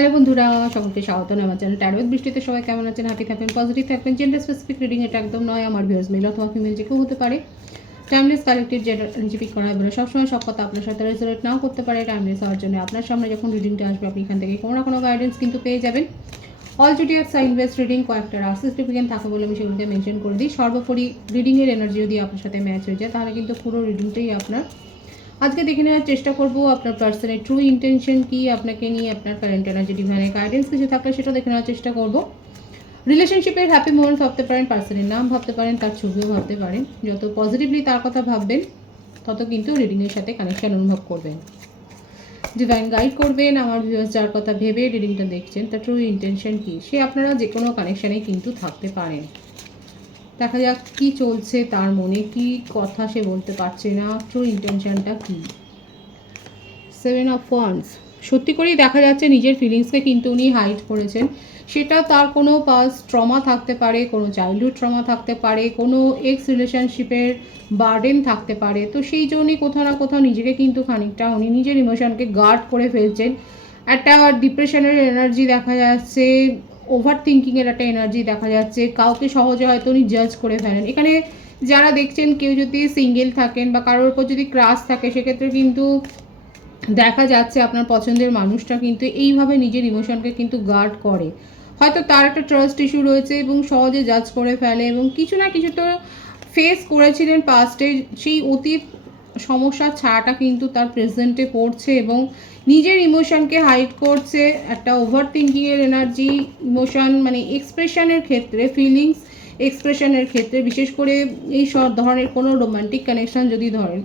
Hello বন্ধুরা, সকলকে স্বাগত আমার চ্যানেল ট্যারোয়েদ বৃষ্টিতে। সবাই কেমন আছেন? হ্যাপি থাকবেন, পজিটিভ থাকবেন। জেন্ডার স্পেসিফিক রিডিং এটা একদম নয়। আমার ভিউয়ার্স মেল অথবা ফিমেল যে কেউ হতে পারে। Timeless collected gender energy pick করা হবে। সবসময় সব কথা আপনার সাথে রেজোনেট নাও করতে পারে। টাইমলেস হওয়ার জন্য আপনার সামনে যখন রিডিংটা আসবে আপনি এখান থেকে কোনো না কোনো গাইডেন্স কিন্তু পেয়ে যাবেন। All zodiac sign best reading কয়েকটা সিগনিফিকেন্ট থাকে বলে আমি সেগুলোকে মেনশন করে দিই। সর্বোপরি রিডিংয়ের এনার্জি যদি আপনার সাথে ম্যাচ হয়ে যায় তাহলে কিন্তু পুরো রিডিংটাই আপনার। আজকে দেখে নেওয়ার চেষ্টা করব আপনার পার্সনের ট্রু ইন্টেনশন কি, আপনাকে নিয়ে আপনার কারেন্ট এনার্জি ডিভাইনের গাইডেন্স কিছু থাকলে সেটা দেখে নেওয়ার চেষ্টা করব। রিলেশনশিপের হ্যাপি মোমেন্ট ভাবতে পারেন, পার্সনের নাম ভাবতে পারেন, তার ছবিও ভাবতে পারেন। যত পজিটিভলি তার কথা ভাববেন তত কিন্তু রিডিংয়ের সাথে কানেকশন অনুভব করবেন। ডিভাইন গাইড করবেন আমার ভিউয়ার্স যার কথা ভেবে রিডিংটা দেখছেন তার ট্রু ইন্টেনশন কি, সে আপনারা যে কোনো কানেকশানে কিন্তু থাকতে পারেন। দেখা যাক কি চলছে তার মনে, কি কথা সে বলতে পারছে না, ট্রু ইন্টেনশনটা কি। 7 অফ ওয়ান্ডস। সত্যি করেই দেখা যাচ্ছে নিজের ফিলিংসকে কিন্তু উনি হাইড করেছেন। সেটা তার কোনো পাস্ট ট্রমা থাকতে পারে, কোনো চাইল্ডহুড ট্রমা থাকতে পারে, কোনো এক্স রিলেশনশিপের বার্ডেন থাকতে পারে। তো সেই জন্যই কোথাও না কোথাও নিজেকে কিন্তু খানিকটা উনি নিজের ইমোশনকে গার্ড করে ফেলছেন। একটা ডিপ্রেশনের এনার্জি দেখা যাচ্ছে, ওভার থিঙ্কিংয়ের একটা এনার্জি দেখা যাচ্ছে। কাউকে সহজে হয়তো উনি জাজ করে ফেলেন। এখানে যারা দেখছেন কেউ যদি সিঙ্গেল থাকেন বা কারোর উপর যদি ক্রাশ থাকে সেক্ষেত্রে কিন্তু দেখা যাচ্ছে আপনার পছন্দের মানুষটা কিন্তু এইভাবে নিজের ইমোশনকে কিন্তু গার্ড করে। হয়তো তার একটা ট্রাস্ট ইস্যু রয়েছে এবং সহজে জাজ করে ফেলে এবং কিছু না কিছু তো ফেস করেছিলেন পাস্টে। সেই অতীত সমস্যার ছায়াটা কিন্তু তার প্রেজেন্টে পড়ছে এবং নিজের ইমোশনকে হাইড করছে। একটা ওভার থিঙ্কিংয়ের এনার্জি, ইমোশন মানে এক্সপ্রেশনের ক্ষেত্রে, ফিলিংস এক্সপ্রেশনের ক্ষেত্রে, বিশেষ করে এই সব ধরনের কোনো রোমান্টিক কানেকশন যদি ধরেন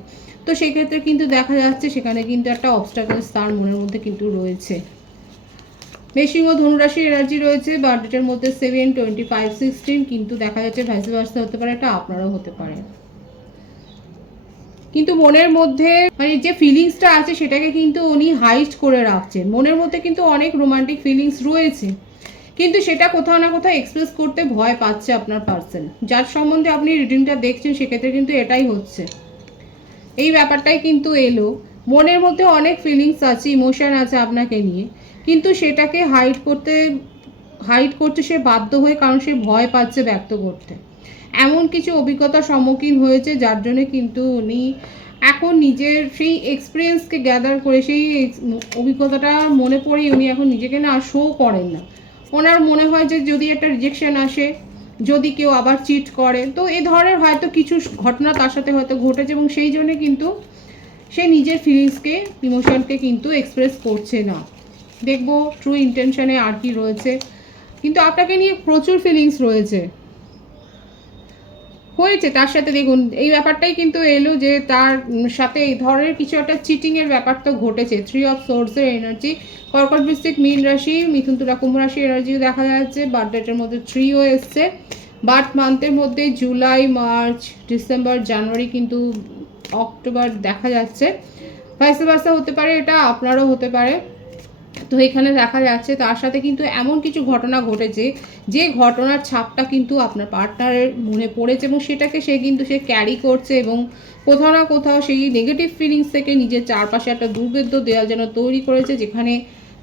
তো সেক্ষেত্রে কিন্তু দেখা যাচ্ছে সেখানে কিন্তু একটা অবস্টাকলস তার মনের মধ্যে কিন্তু রয়েছে। মেশিং ও ধনুরাশির এনার্জি রয়েছে বার্থডেটের মধ্যে 7, 25, 16, কিন্তু দেখা যাচ্ছে ভাইস ভার্সা হতে পারে, এটা আপনারাও হতে পারে। কিন্তু মনের মধ্যে মানে যে ফিলিংসটা আছে সেটাকে কিন্তু উনি হাইড করে রাখছেন। মনের মধ্যে কিন্তু অনেক রোমান্টিক ফিলিংস রয়েছে কিন্তু সেটা কোথাও না কোথাও এক্সপ্রেস করতে ভয় পাচ্ছে আপনার পার্সন। যার সম্বন্ধে আপনি রিডিংটা দেখছেন সেক্ষেত্রে কিন্তু এটাই হচ্ছে, এই ব্যাপারটাই কিন্তু এলো। মনের মধ্যে অনেক ফিলিংস আছে, ইমোশন আছে আপনাকে নিয়ে, কিন্তু সেটাকে হাইড করতে সে বাধ্য হয়ে, কারণ সে ভয় পাচ্ছে ব্যক্ত করতে। এমন কিছু অভিজ্ঞতার সম্মুখীন হয়েছে যার জন্য কিন্তু উনি এখন নিজের সেই এক্সপিরিয়েন্সকে গ্যাদার করে, সেই অভিজ্ঞতাটা মনে পড়েই উনি এখন নিজেকে না শো করেন না। ওনার মনে হয় যে যদি একটা রিজেকশন আসে, যদি কেউ আবার চিট করে, তো এই ধরনের হয়তো কিছু ঘটনা তার সাথে হয়তো ঘটেছে এবং সেই জন্য কিন্তু সে নিজের ফিলিংসকে, ইমোশনকে কিন্তু এক্সপ্রেস করছে না। দেখব ট্রু ইন্টেনশনে আর কি রয়েছে। কিন্তু আপনাকে নিয়ে প্রচুর ফিলিংস রয়েছে হয়েছে তার সাথে। দেখুন এই ব্যাপারটাই কিন্তু এলো যে তার সাথে এই ধরনের কিছু একটা চিটিংয়ের ব্যাপার তো ঘটেছে। 3 অফ সোর্সের এনার্জি, কর্কট বৃশ্চিক মীন রাশি, মিথুন তুলা কুম্ভ রাশি এনার্জিও দেখা যাচ্ছে। বার্থ ডেটের মধ্যে 3ও এসছে। বার্থ মান্থের মধ্যে জুলাই, মার্চ, ডিসেম্বর, জানুয়ারি, কিন্তু অক্টোবর দেখা যাচ্ছে। ভাইস ভার্সা হতে পারে, এটা আপনারও হতে পারে। তো এখানে দেখা যাচ্ছে তার সাথে কিন্তু এমন কিছু ঘটনা ঘটেছে যে ঘটনার ছাপটা কিন্তু আপনার পার্টনারের মনে পড়েছে এবং সেটাকে সে ক্যারি করছে এবং কোথাও না কোথাও সেই নেগেটিভ ফিলিংস থেকে নিজের চারপাশে একটা দুর্ভেদ্য দেওয়াল যেন তৈরি করেছে, যেখানে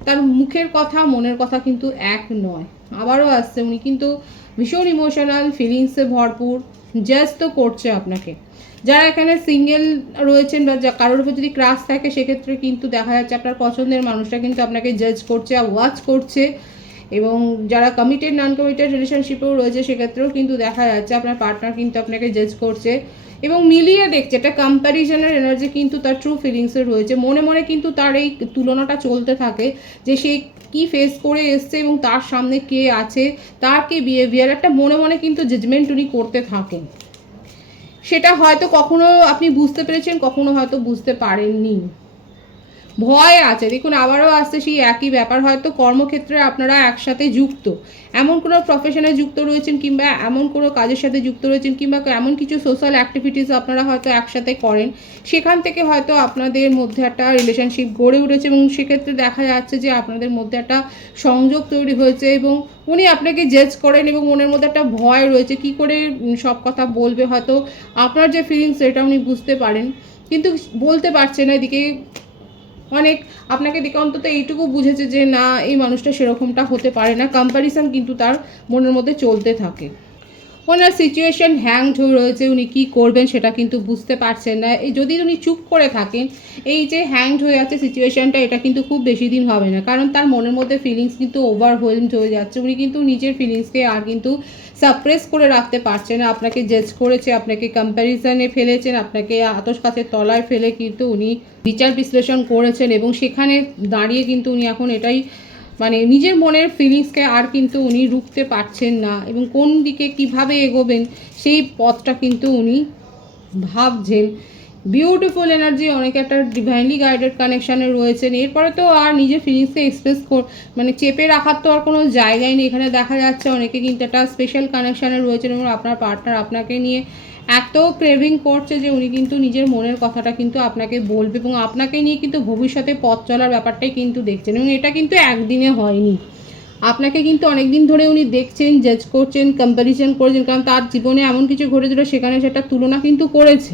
তার মুখের কথা মনের কথা কিন্তু এক নয়। আবারও আসছে, উনি কিন্তু ভীষণ ইমোশনাল ফিলিংসে ভরপুর, জাস্ট তো করছে আপনাকে। যারা এখানে সিঙ্গেল রয়েছেন বা কারোর উপর যদি ক্রাশ থাকে সেক্ষেত্রে কিন্তু দেখা যাচ্ছে আপনার পছন্দের মানুষটা কিন্তু আপনাকে জাজ করছে আর ওয়াচ করছে। এবং যারা কমিটেড নন কমিটেড রিলেশনশিপেও রয়েছে সেক্ষেত্রেও কিন্তু দেখা যাচ্ছে আপনার পার্টনার কিন্তু আপনাকে জাজ করছে এবং মিলিয়ে দেখছে। একটা কম্প্যারিজনের এনার্জি কিন্তু তার ট্রু ফিলিংসে রয়েছে। মনে মনে কিন্তু তার এই তুলনাটা চলতে থাকে যে সে কি ফেস করে এসছে এবং তার সামনে কে আছে, তার কি বিহেভিয়ার, একটা মনে মনে কিন্তু জাজমেন্ট উনি করতে থাকেন। সেটা হয়তো কখনো আপনি বুঝতে পেরেছেন, কখনো হয়তো বুঝতে পারেননি। ভয় আছে। দেখুন আবারও আসছে সেই একই ব্যাপার, হয়তো কর্মক্ষেত্রে আপনারা একসাথে যুক্ত, এমন কোনো প্রফেশনে যুক্ত রয়েছেন কিংবা এমন কোনো কাজের সাথে যুক্ত রয়েছেন কিংবা এমন কিছু সোশ্যাল অ্যাক্টিভিটিস আপনারা হয়তো একসাথে করেন, সেখান থেকে হয়তো আপনাদের মধ্যে একটা রিলেশনশিপ গড়ে উঠেছে এবং সেক্ষেত্রে দেখা যাচ্ছে যে আপনাদের মধ্যে একটা সংযোগ তৈরি হয়েছে এবং উনি আপনাকে জাজ করেন এবং মনের মধ্যে একটা ভয় রয়েছে কি করে সব কথা বলবে। হয়তো আপনার যে ফিলিংস সেটা উনি বুঝতে পারেন কিন্তু বলতে পারছে না। এদিকে অনেক আপনাকে দেখে অন্তত এইটুকু বুঝেছে যে না, এই মানুষটা সেরকমটা হতে পারে না, কম্প্যারিজন কিন্তু তার মনের মধ্যে চলতে থাকে। ওনার সিচুয়েশন হ্যাংড হয়ে রয়েছে, উনি কী করবেন সেটা কিন্তু বুঝতে পারছেন না। এই যদি উনি চুপ করে থাকেন, এই যে হ্যাংড হয়ে আছে সিচুয়েশনটা, এটা কিন্তু খুব বেশি দিন হবে না, কারণ তার মনের মধ্যে ফিলিংস কিন্তু ওভারওয়েলমড হয়ে যাচ্ছে। উনি কিন্তু নিজের ফিলিংসকে আর কিন্তু সাপ্রেস করে রাখতে পারছে না। আপনাকে জাজ করেছে, আপনাকে কম্প্যারিজনে ফেলেছেন, আপনাকে আতশ কাচের তলায় ফেলে কিন্তু উনি বিচার বিশ্লেষণ করেছেন, এবং সেখানে দাঁড়িয়ে কিন্তু উনি এখন এটাই মানে নিজের মনের ফিলিংসকে আর কিন্তু উনি রুখতে পারছেন না, এবং কোন দিকে কিভাবে এগোবেন সেই পথটা কিন্তু উনি ভাবছেন। বিউটিফুল এনার্জি, অনেক একটা ডিভাইনলি গাইডেড কানেকশানে রয়েছেন। এরপরে তো আর নিজের ফিলিংসকে এক্সপ্রেস মানে চেপে রাখার তো আর কোনো জায়গায় নেই। এখানে দেখা যাচ্ছে অনেকে কিন্তু একটা স্পেশাল কানেকশানে রয়েছেন, এবং আপনার পার্টনার আপনাকে নিয়ে এত ক্রেভিং করছে যে উনি কিন্তু নিজের মনের কথাটা কিন্তু আপনাকে বলবে, এবং আপনাকে নিয়ে কিন্তু ভবিষ্যতে পথ চলার ব্যাপারটাই কিন্তু দেখছেন, এবং এটা কিন্তু একদিনে হয়নি। আপনাকে কিন্তু অনেক দিন ধরে উনি দেখছেন, জাজ করছেন, কম্প্যারিজন করেছেন, কারণ তার জীবনে এমন কিছু ঘটেছিল সেখানে সেটা তুলনা কিন্তু করেছে।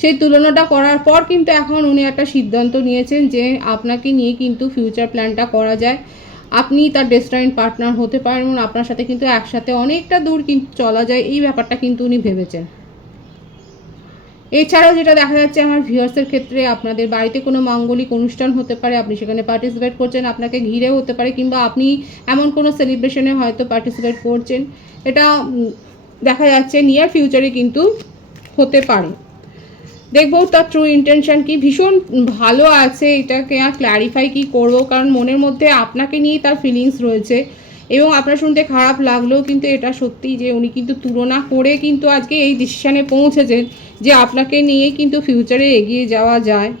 সেই তুলনাটা করার পর কিন্তু এখন উনি একটা সিদ্ধান্ত নিয়েছেন যে আপনাকে নিয়ে কিন্তু ফিউচার প্ল্যানটা করা যায়, আপনি তার ডেস্টাইন পার্টনার হতে পারেন, এবং আপনার সাথে কিন্তু একসাথে অনেকটা দূর কিন্তু চলা যায়, এই ব্যাপারটা কিন্তু উনি ভেবেছেন। এছাড়াও যেটা দেখা যাচ্ছে আমার ভিউয়ার্সের ক্ষেত্রে, আপনাদের বাড়িতে কোনো মাঙ্গলিক অনুষ্ঠান হতে পারে, আপনি সেখানে পার্টিসিপেট করছেন, আপনাকে ঘিরেও হতে পারে, কিংবা আপনি এমন কোনো সেলিব্রেশনে হয়তো পার্টিসিপেট করছেন, এটা দেখা যাচ্ছে নিয়ার ফিউচারে কিন্তু হতে পারে। দেখবো তার ট্রু ইন্টেনশন কি, ভীষণ ভালো আছে, এটাকে আর ক্ল্যারিফাই কি করবো, কারণ মনের মধ্যে আপনাকে নিয়েই তার ফিলিংস রয়েছে, এবং আপনার শুনতে খারাপ লাগলেও কিন্তু এটা সত্যি যে উনি কিন্তু তুলনা করে কিন্তু আজকে এই ডিসিশানে পৌঁছেছেন যে আপনাকে নিয়েই কিন্তু ফিউচারে এগিয়ে যাওয়া যায়।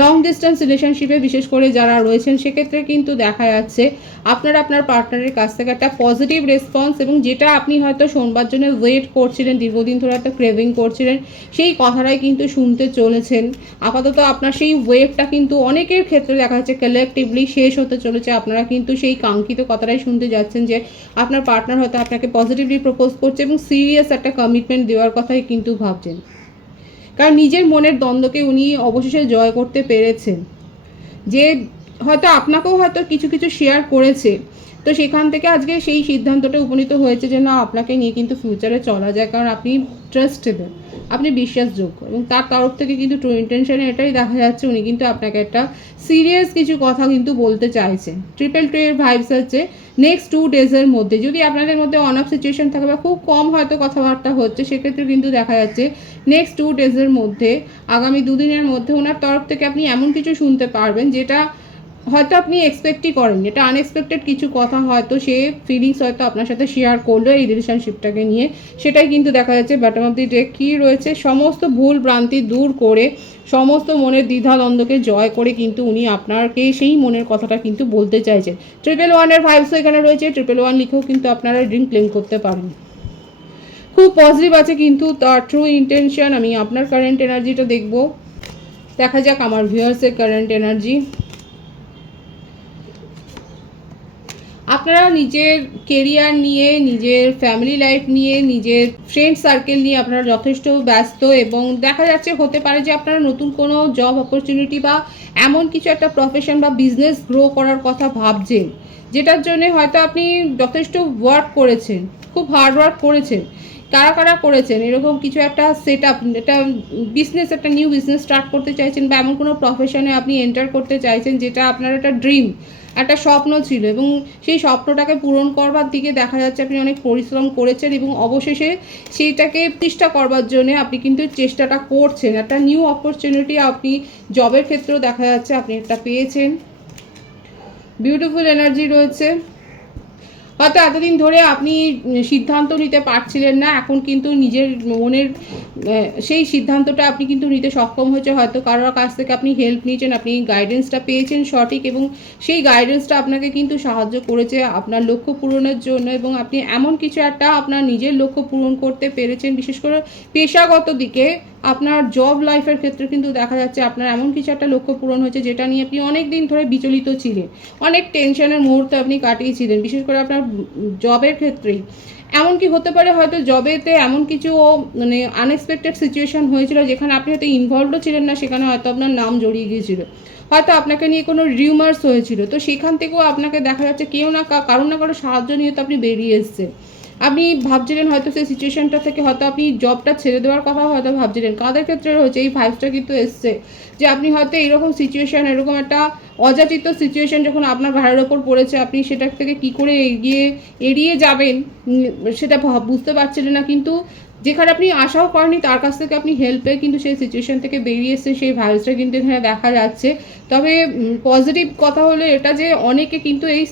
লং ডিস্টেন্স রিলেশনশিপে বিশেষ করে যারা রয়েছেন সেক্ষেত্রে কিন্তু দেখা যাচ্ছে আপনারা আপনার পার্টনারের কাছ থেকে একটা পজিটিভ রেসপন্স, এবং যেটা আপনি হয়তো শোনবার জন্য ওয়েট করছিলেন, দীর্ঘদিন ধরে একটা ক্রেভিং করছিলেন, সেই কথাটাই কিন্তু শুনতে চলেছেন। আপাতত আপনার সেই ওয়েভটা কিন্তু অনেকের ক্ষেত্রে দেখা যাচ্ছে কালেকটিভলি শেষ হতে চলেছে। আপনারা কিন্তু সেই কাঙ্ক্ষিত কথাটাই শুনতে যাচ্ছেন যে আপনার পার্টনার হয়তো আপনাকে পজিটিভলি প্রপোজ করছে, এবং সিরিয়াস একটা কমিটমেন্ট দেওয়ার কথাই কিন্তু ভাবছেন, কারণ নিজের মনের দ্বন্দ্বকে উনি অবশেষে জয় করতে পেরেছেন, যে হয়তো আপনাকেও হয়তো কিছু কিছু শেয়ার করেছে, তো সেখান থেকে আজকে সেই সিদ্ধান্তটা উপনীত হয়েছে যে না, আপনাকে নিয়ে কিন্তু ফিউচারে চলা যায়, কারণ আপনি ট্রাস্টেবল, আপনি বিশ্বাসযোগ্য, এবং তার তরফ থেকে কিন্তু ট্রু ইন্টেনশনে এটাই দেখা যাচ্ছে উনি কিন্তু আপনাকে একটা সিরিয়াস কিছু কথা কিন্তু বলতে চাইছেন। 222 এর ভাইবস আছে নেক্সট 2 ডেজের মধ্যে। যদি আপনাদের মধ্যে অন অফ সিচুয়েশন থাকে বা খুব কম হয়তো কথাবার্তা হচ্ছে, সেক্ষেত্রে কিন্তু দেখা যাচ্ছে নেক্সট 2 ডেজের মধ্যে, আগামী 2 দিনের মধ্যে ওনার তরফ থেকে আপনি এমন কিছু শুনতে পারবেন যেটা হয়তো আপনি এক্সপেক্টই করেন, এটা আনএক্সপেক্টেড কিছু কথা হয়তো সে ফিলিংস হয়তো আপনার সাথে শেয়ার করলো এই রিলেশনশিপটাকে নিয়ে, সেটাই কিন্তু দেখা যাচ্ছে বটম অফ দি ডেক কী রয়েছে, সমস্ত ভুল ভ্রান্তি দূর করে, সমস্ত মনের দ্বিধাদ্বন্দ্বকে জয় করে কিন্তু উনি আপনাকে সেই মনের কথাটা কিন্তু বলতে চাইছেন। 111 এর ভাইবসও এখানে রয়েছে, 111 লিখেও কিন্তু আপনারা রিডিং ক্লেম করতে পারেন। খুব পজিটিভ আছে কিন্তু তার ট্রু ইন্টেনশন। আমি আপনার কারেন্ট এনার্জিটা দেখব, দেখা যাক আমার ভিউয়ার্সের কারেন্ট এনার্জি। আপনারা নিজের কেরিয়ার নিয়ে, নিজের ফ্যামিলি লাইফ নিয়ে, নিজের ফ্রেন্ড সার্কেল নিয়ে আপনারা যথেষ্ট ব্যস্ত, এবং দেখা যাচ্ছে হতে পারে যে আপনারা নতুন কোনো জব অপরচুনিটি বা এমন কিছু একটা প্রফেশন বা বিজনেস গ্রো করার কথা ভাবছেন, যেটার জন্য হয়তো আপনি যথেষ্ট ওয়ার্ক করেছেন, খুব হার্ড ওয়ার্ক করেছেন, কারা কারা করেছেন, এরকম কিছু একটা সেট আপ, একটা বিজনেস, একটা নিউ বিজনেস স্টার্ট করতে চাইছেন, বা এমন কোনো প্রফেশনে আপনি এন্টার করতে চাইছেন যেটা আপনার একটা ড্রিম, একটা স্বপ্ন ছিল, এবং সেই স্বপ্নটাকে পূরণ করবার দিকে দেখা যাচ্ছে আপনি অনেক পরিশ্রম করেছেন, এবং অবশেষে সেইটাকে প্রতিষ্ঠা করবার জন্য আপনি কিন্তু চেষ্টাটা করছেন। একটা নিউ অপরচুনিটি আপনি জবের ক্ষেত্রেও দেখা যাচ্ছে আপনি একটা পেয়েছেন। বিউটিফুল এনার্জি রয়েছে। হয়তো এতদিন ধরে আপনি সিদ্ধান্ত নিতে পারছিলেন না, এখন কিন্তু নিজের মনের সেই সিদ্ধান্তটা আপনি কিন্তু নিতে সক্ষম হয়েছে। হয়তো কারোর কাছ থেকে আপনি হেল্প নিয়েছেন, আপনি গাইডেন্সটা পেয়েছেন সঠিক, এবং সেই গাইডেন্সটা আপনাকে কিন্তু সাহায্য করেছে আপনার লক্ষ্য পূরণের জন্য, এবং আপনি এমন কিছু একটা আপনার নিজের লক্ষ্য পূরণ করতে পেরেছেন। বিশেষ করে পেশাগত দিকে আপনার জব লাইফের ক্ষেত্রে কিন্তু দেখা যাচ্ছে আপনার এমন কিছু একটা লক্ষ্য পূরণ হয়েছে যেটা নিয়ে আপনি অনেক দিন ধরে বিচলিত ছিলেন, অনেক টেনশনের মুহূর্তে আপনি কাটিয়েছিলেন, বিশেষ করে আপনার জবের ক্ষেত্রেই। এমনকি হতে পারে হয়তো জবেতে এমন কিছু মানে আনএক্সপেক্টেড সিচুয়েশান হয়েছিল যেখানে আপনি হয়তো ইনভলভডও ছিলেন না, সেখানে হয়তো আপনার নাম জড়িয়ে গিয়েছিল। হয়তো আপনাকে নিয়ে কোনো রিউমার্স হয়েছিল, তো সেখান থেকেও আপনাকে দেখা যাচ্ছে কেউ না কারো না কারো সাহায্য নিয়ে তো আপনি বেরিয়ে এসেছেন। আপনি ভাবছিলেন হয়তো সেই সিচুয়েশনটা থেকে হয়তো আপনি জবটা ছেড়ে দেওয়ার কথা হয়তো ভাবছিলেন। কাদের ক্ষেত্রে রয়েছে এই ভাইবসটা কিন্তু এসছে যে আপনি হয়তো এরকম সিচুয়েশন, এরকম একটা অযাচিত সিচুয়েশন যখন আপনার ঘাড়ের ওপর পড়েছে, আপনি সেটা থেকে কী করে এড়িয়ে যাবেন সেটা বুঝতে পারছিলেন না, কিন্তু যেখানে আপনি আশাও করেননি তার কাছ থেকে আপনি হেল্প পেয়ে কিন্তু সেই সিচুয়েশন থেকে বেরিয়ে এসে সেই ভাইবসটা কিন্তু এখানে দেখা যাচ্ছে। তবে পজিটিভ কথা হলো এটা যে অনেকে কিন্তু এই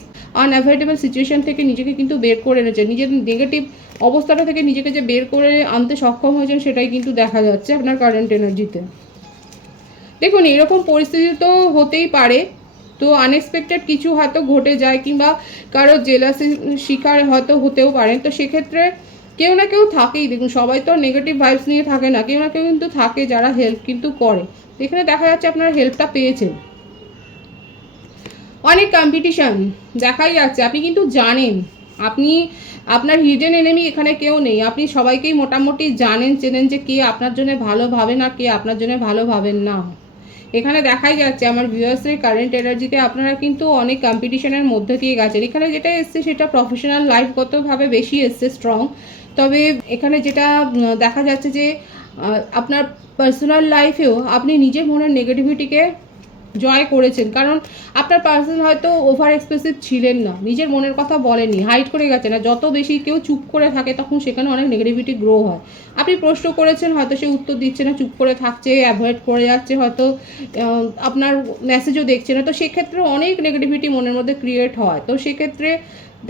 আনঅ্যাভয়েডেবল সিচুয়েশন থেকে নিজেকে কিন্তু বের করে এনেছে, নিজের নেগেটিভ অবস্থাটা থেকে নিজেকে যে বের করে আনতে সক্ষম হয়েছেন সেটাই কিন্তু দেখা যাচ্ছে আপনার কারেন্ট এনার্জিতে। দেখুন, এরকম পরিস্থিতি তো হতেই পারে, তো আনএক্সপেক্টেড কিছু হয়তো ঘটে যায় কিংবা কারো জেলাসি শিকার হয়তো হতেও পারেন, তো সেক্ষেত্রে কেউ না কেউ থাকেই। দেখুন, সবাই তো নেগেটিভ ভাইবস নিয়ে থাকে না, কেউ না কেউ কিন্তু থাকে যারা হেল্প কিন্তু করে। এখানে দেখা যাচ্ছে আপনারা হেল্পটা পেয়েছেন। অনেক কম্পিটিশান দেখাই যাচ্ছে, আপনি কিন্তু জানেন আপনি আপনার হিডেন এনিমি এখানে কেউ নেই। আপনি সবাইকেই মোটামুটি জানেন, চেনেন যে কে আপনার জন্য ভালো ভাবেন আর কে আপনার জন্য ভালো ভাবেন না। এখানে দেখাই যাচ্ছে আমার ভিউয়ার্সের কারেন্ট এনার্জিতে আপনারা কিন্তু অনেক কম্পিটিশনের মধ্যে দিয়ে গেছেন। এখানে যেটা এসছে সেটা প্রফেশনাল লাইফগতভাবে বেশি এসছে স্ট্রং। তবে এখানে যেটা দেখা যাচ্ছে যে আপনার পার্সোনাল লাইফেও আপনি নিজের মনের নেগেটিভিটিকে জয় করেছেন, কারণ আপনার পার্সন হয়তো ওভার এক্সপ্রেসিভ ছিলেন না, নিজের মনের কথা বলেনি, হাইড করে গেছে না। যত বেশি কেউ চুপ করে থাকে তখন সেখানে অনেক নেগেটিভিটি গ্রো হয়। আপনি প্রশ্ন করেছেন, হয়তো সে উত্তর দিচ্ছে না, চুপ করে থাকছে, অ্যাভয়েড করে যাচ্ছে, হয়তো আপনার মেসেজও দেখছে না, তো সেক্ষেত্রে অনেক নেগেটিভিটি মনের মধ্যে ক্রিয়েট হয়। তো সেক্ষেত্রে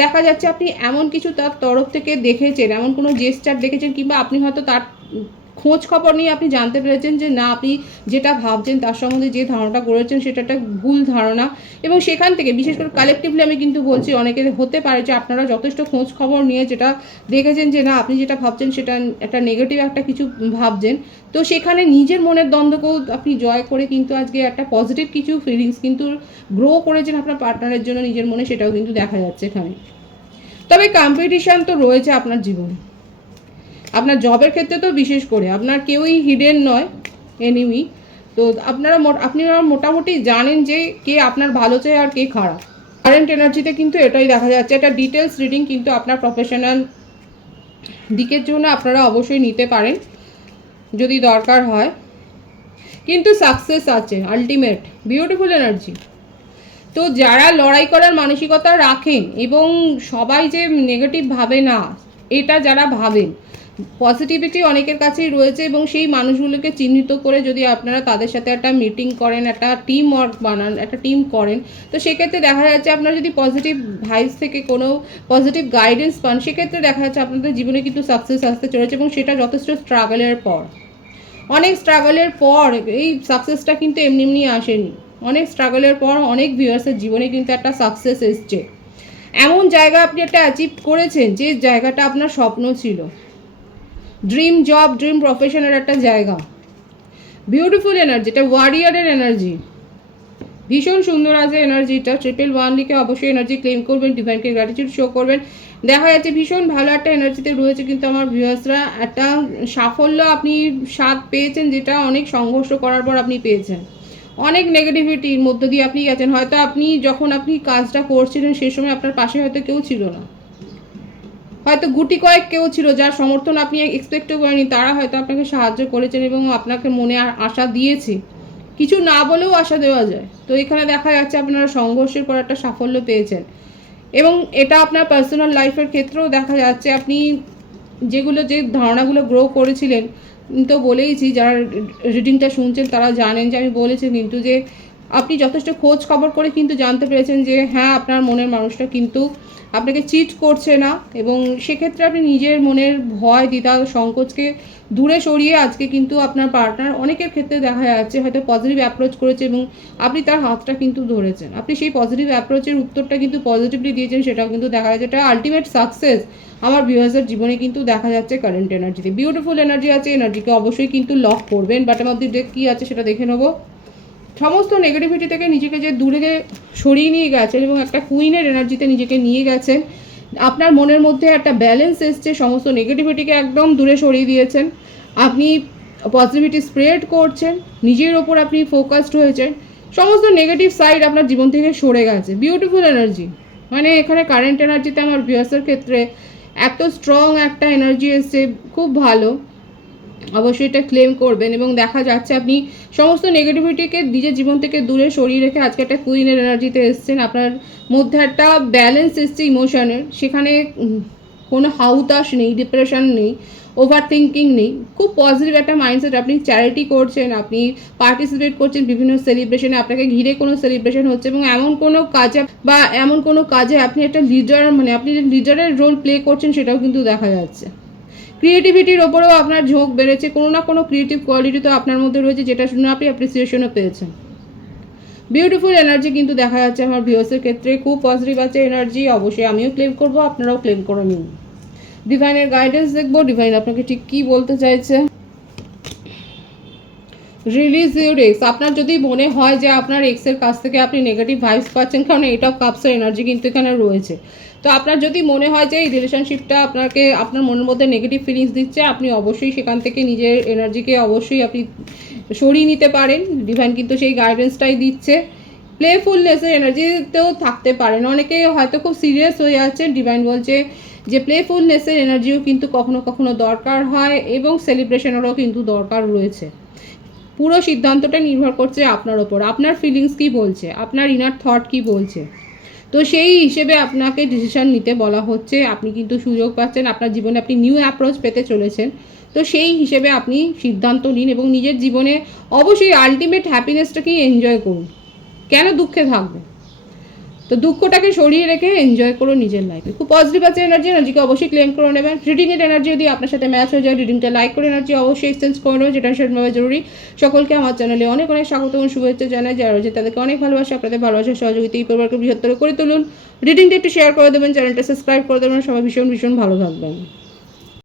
দেখা যাচ্ছে আপনি এমন কিছু তার তরফ থেকে দেখেছেন, এমন কোনো জেস্টার দেখেছেন, কিংবা আপনি হয়তো তার খোঁজ খবর নিয়ে আপনি জানতে পেরেছেন যে না, আপনি যেটা ভাবছেন তার সম্বন্ধে যে ধারণাটা করেছেন সেটা একটা ভুল ধারণা। এবং সেখান থেকে বিশেষ করে কালেকটিভলি আমি কিন্তু বলছি, অনেকে হতে পারে যে আপনারা যথেষ্ট খোঁজ খবর নিয়ে যেটা দেখেছেন যে না, আপনি যেটা ভাবছেন সেটা একটা নেগেটিভ একটা কিছু ভাবছেন, তো সেখানে নিজের মনের দ্বন্দ্বকেও আপনি জয় করে কিন্তু আজকে একটা পজিটিভ কিছু ফিলিংস কিন্তু গ্রো করেছেন আপনার পার্টনারের জন্য নিজের মনে, সেটাও কিন্তু দেখা যাচ্ছে এখানে। তবে কম্পিটিশান তো রয়েছে আপনার জীবনে, আপনার জবের ক্ষেত্রে তো বিশেষ করে আপনার কেউই হিডেন নয় এনিমি। তো আপনারা মোটামুটি জানেন যে কে আপনার ভালো চায় আর কে খারাপ। কারেন্ট এনার্জিতে কিন্তু এটাই দেখা যাচ্ছে। এটা ডিটেলস রিডিং কিন্তু আপনার প্রফেশনাল দিকের জন্য আপনারা অবশ্যই নিতে পারেন যদি দরকার হয়, কিন্তু সাকসেস আছে আলটিমেট, বিউটিফুল এনার্জি। তো যারা লড়াই করার মানসিকতা রাখেন এবং সবাই যে নেগেটিভ ভাবে না, এটা যারা ভাবেন, পজিটিভিটি অনেকের কাছেই রয়েছে, এবং সেই মানুষগুলোকে চিহ্নিত করে যদি আপনারা তাদের সাথে একটা মিটিং করেন, একটা টিম ওয়ার্ক বানান, একটা টিম করেন, তো সেক্ষেত্রে দেখা যাচ্ছে আপনারা যদি পজিটিভ ভাইবস থেকে কোনো পজিটিভ গাইডেন্স পান, সেক্ষেত্রে দেখা যাচ্ছে আপনাদের জীবনে কিন্তু সাকসেস আসতে চলেছে, এবং সেটা যথেষ্ট স্ট্রাগলের পর, অনেক স্ট্রাগলের পর এই সাকসেসটা কিন্তু এমনি এমনি আসেনি। অনেক স্ট্রাগলের পর অনেক ভিউয়ার্সের জীবনে কিন্তু একটা সাকসেস এসছে, এমন জায়গা আপনি একটা অ্যাচিভ করেছেন যে জায়গাটা আপনার স্বপ্ন ছিল, ড্রিম জব, ড্রিম প্রফেশনের একটা জায়গা। বিউটিফুল এনার্জি, এটা ওয়ারিয়ারের এনার্জি, ভীষণ সুন্দর আছে এনার্জিটা। 111 লিখে অবশ্যই এনার্জি ক্লেম করবেন, ডিভাইনকে গ্র্যাটিটিউড শো করবেন। দেখা যাচ্ছে ভীষণ ভালো একটা এনার্জিতে রয়েছে কিন্তু আমার ভিউয়ার্সরা, একটা সাফল্য আপনি স্বাদ পেয়েছেন, যেটা অনেক সংঘর্ষ করার পর আপনি পেয়েছেন। অনেক নেগেটিভিটির মধ্য দিয়ে আপনি গেছেন, হয়তো আপনি যখন আপনি কাজটা করছিলেন সেই সময় আপনার পাশে হয়তো কেউ ছিল না, হয়তো গুটি কয়েক কেউ ছিল যার সমর্থন আপনি এক্সপেক্টও করেনি, তারা হয়তো আপনাকে সাহায্য করেছেন এবং আপনাকে মনে আশা দিয়েছে, কিছু না বলেও আশা দেওয়া যায়। তো এখানে দেখা যাচ্ছে আপনারা সংঘর্ষের পর একটা সাফল্য পেয়েছেন, এবং এটা আপনার পার্সোনাল লাইফের ক্ষেত্রেও দেখা যাচ্ছে আপনি যে ধারণাগুলো গ্রো করেছিলেন, তো বলেইছি, যারা রিডিংটা শুনছেন তারা জানেন যে আমি বলেছি কিন্তু যে আপনি যথেষ্ট খোঁজ খবর করে কিন্তু জানতে পেরেছেন যে হ্যাঁ, আপনার মনের মানুষটা কিন্তু আপনাকে চিট করছে না, এবং সেক্ষেত্রে আপনি নিজের মনের ভয়, দ্বিধা, সংকোচকে দূরে সরিয়ে আজকে কিন্তু আপনার পার্টনার অনেকের ক্ষেত্রে দেখা যাচ্ছে হয়তো পজিটিভ অ্যাপ্রোচ করেছে এবং আপনি তার হাতটা কিন্তু ধরেছেন, আপনি সেই পজিটিভ অ্যাপ্রোচের উত্তরটা কিন্তু পজিটিভলি দিয়েছেন, সেটাও কিন্তু দেখা যাচ্ছে। এটা আলটিমেট সাকসেস আমার ভিউয়ার্সের জীবনে কিন্তু দেখা যাচ্ছে কারেন্ট এনার্জিতে। বিউটিফুল এনার্জি আছে, এনার্জিকে অবশ্যই কিন্তু লক করবেন। বটম অফ দি ডেক কী আছে সেটা দেখে নেবো। সমস্ত নেগেটিভিটি থেকে নিজেকে যে দূরে সরিয়ে নিয়ে গেছেন এবং একটা কুইনের এনার্জিতে নিজেকে নিয়ে গেছেন, আপনার মনের মধ্যে একটা ব্যালেন্স এসছে, সমস্ত নেগেটিভিটিকে একদম দূরে সরিয়ে দিয়েছেন, আপনি পজিটিভিটি স্প্রেড করছেন, নিজের ওপর আপনি ফোকাসড হয়েছেন, সমস্ত নেগেটিভ সাইড আপনার জীবন থেকে সরে গেছে। বিউটিফুল এনার্জি, মানে এখানে কারেন্ট এনার্জিতে আমার ভিউয়ার্সের ক্ষেত্রে এত স্ট্রং একটা এনার্জি এসছে, খুব ভালো। অবশ্যই এটা ক্লেম করবেন এবং দেখা যাচ্ছে আপনি সমস্ত নেগেটিভিটিকে নিজের জীবন থেকে দূরে সরিয়ে রেখে আজকে একটা কুইনের এনার্জিতে এসছেন। আপনার মধ্যে একটা ব্যালেন্স এসছে ইমোশনের, সেখানে কোনো হাউতাশ নেই, ডিপ্রেশন নেই, ওভার থিঙ্কিং নেই, খুব পজিটিভ একটা মাইন্ডসেট। আপনি চ্যারিটি করছেন, আপনি পার্টিসিপেট করছেন বিভিন্ন সেলিব্রেশনে, আপনাকে ঘিরে কোনো সেলিব্রেশন হচ্ছে এবং এমন কোনো কাজে আপনি একটা লিডার, মানে আপনি যে লিডারের রোল প্লে করছেন সেটাও কিন্তু দেখা যাচ্ছে। ক্রিয়েটিভিটির ওপরেও আপনার ঝোঁক বেড়েছে, কোনো না কোনো ক্রিয়েটিভ কোয়ালিটি তো আপনার মধ্যে রয়েছে, যেটা শুনে আপনি অ্যাপ্রিসিয়েশনও পেয়েছেন। বিউটিফুল এনার্জি কিন্তু দেখা যাচ্ছে আমার ভিউয়ার্সের ক্ষেত্রে, খুব পজিটিভ আছে এনার্জি। অবশ্যই আমিও ক্লেম করব, আপনারাও ক্লেম করে নিন। ডিভাইনের গাইডেন্স দেখবো, ডিভাইন আপনাকে ঠিক কী বলতে চাইছে। Release your x. আপনার যদি মনে হয় যে আপনার এক্সের কাছ থেকে আপনি নেগেটিভ ভাইবস পাচ্ছেন, কারণ এইটা কাপসের এনার্জি কিন্তু এখানে রয়েছে, তো আপনার যদি মনে হয় যে এই রিলেশনশিপটা আপনার মনের মধ্যে নেগেটিভ ফিলিংস দিচ্ছে, আপনি অবশ্যই সেখান থেকে নিজের এনার্জিকে অবশ্যই আপনি সরিয়ে নিতে পারেন। ডিভাইন কিন্তু সেই গাইডেন্সটাই দিচ্ছে। প্লেফুলনেসের এনার্জিতেও থাকতে পারেন, অনেকে হয়তো খুব সিরিয়াস হয়ে যাচ্ছে। ডিভাইন বলছে যে প্লেফুলনেসের এনার্জিও কিন্তু কখনো কখনো দরকার হয় এবং সেলিব্রেশনেরও কিন্তু দরকার রয়েছে। পুরো সিদ্ধান্তটা নির্ভর করছে আপনার ওপর, আপনার ফিলিংস কী বলছে, আপনার ইনার থট কী বলছে, তো সেই হিসেবে আপনাকে ডিসিশন নিতে বলা হচ্ছে। আপনি কিন্তু সুযোগ পাচ্ছেন, আপনার জীবনে আপনি নিউ অ্যাপ্রোচ পেতে চলেছেন, তো সেই হিসেবে আপনি সিদ্ধান্ত নিন এবং নিজের জীবনে অবশ্যই আলটিমেট হ্যাপিনেসটাকেই এনজয় করুন। কেন দুঃখে থাকবে? তো দুঃখটাকে সরিয়ে রেখে এনজয় করুন নিজের লাইফে। খুব পজিটিভ আছে এনার্জিকে অবশ্যই ক্লেম করে নেবেন। রিডিংয়ের এনার্জি যদি আপনার সাথে ম্যাচ হয়ে যায়, রিডিংটা লাইক করে এনার্জি অবশ্যই এক্সচেঞ্জ করে নেবেন, যেটা সেরকমভাবে জরুরি। সকলকে আমার চ্যানেলে অনেক অনেক স্বাগত এবং শুভেচ্ছা জানাই। যারা রয়েছে তাদেরকে অনেক ভালোবাসা, আপনাদের ভালোবাসার সহযোগিতা এই পরিবারকে বৃহত্তর করে তুলুন। রিডিংটা একটু শেয়ার করে দেবেন, চ্যানেলটা সাবস্ক্রাইব করে দেবেন। সবাই ভীষণ ভীষণ ভালো থাকবেন।